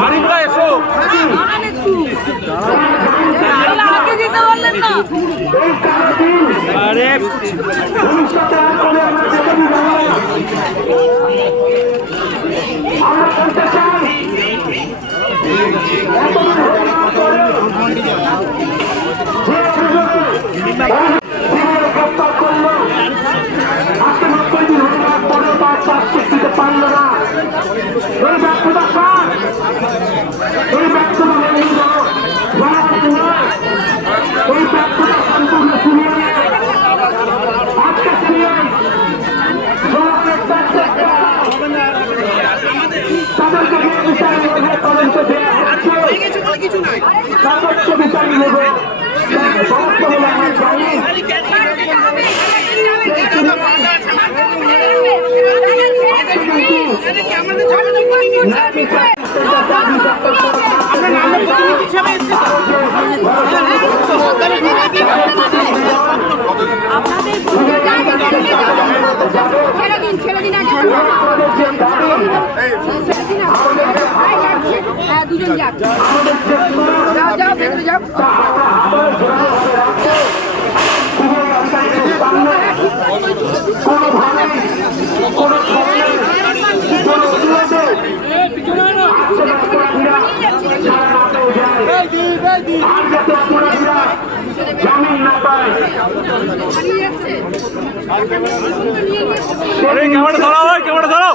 আরেকটা এসো আরে আমরা বলতে চাই Vamos, সর্বোচ্চ বিচার নেব সমস্ত হলো আমরা জানি ছেড়ে দিন ছেড়ে দিন আগে ছেড়ে দিন। দুজন যাক। যাও যাও ভেতরে যাও। জামিন না পায় ক্যামেরা ধরাও ভাই ক্যামেরা ধরাও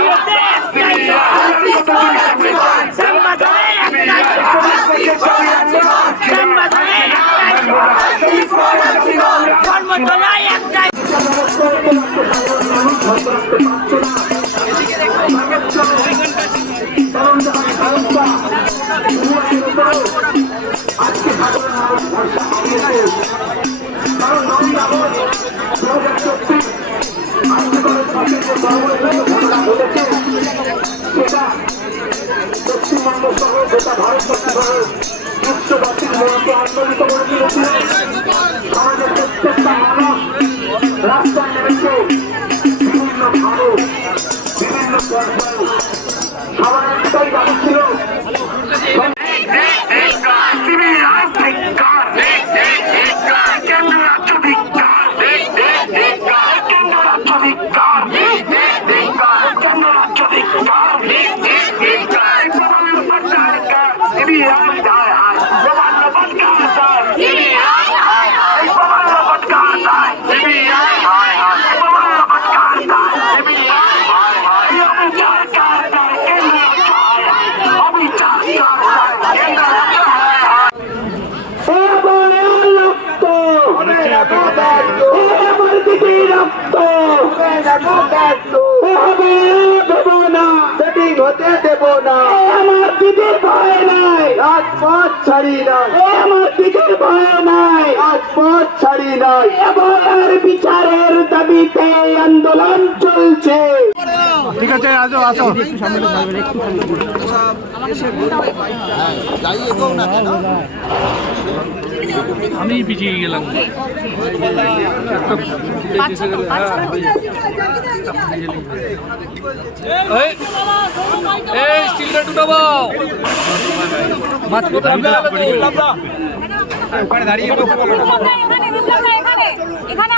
কিসের ভয় সহ ভারত বিশ্ববাসীর মনকে আন্দোলিত করে তুলেছিল সমাজের প্রত্যেকটা হতে দেব না আমার দিদির ভয় নাই। রাজপথ ছাড়ি এ আমার দিদির ভয় নাই। রাজপথ ছাড়ি নাই। এবার বিচারের দাবিতে আন্দোলন চলছে। ঠিক আছে আসো আসো। আমি পিছিয়ে গেলাম। স্টিলটা টুটাবো। মাছ কোথায় এখানে। এখানে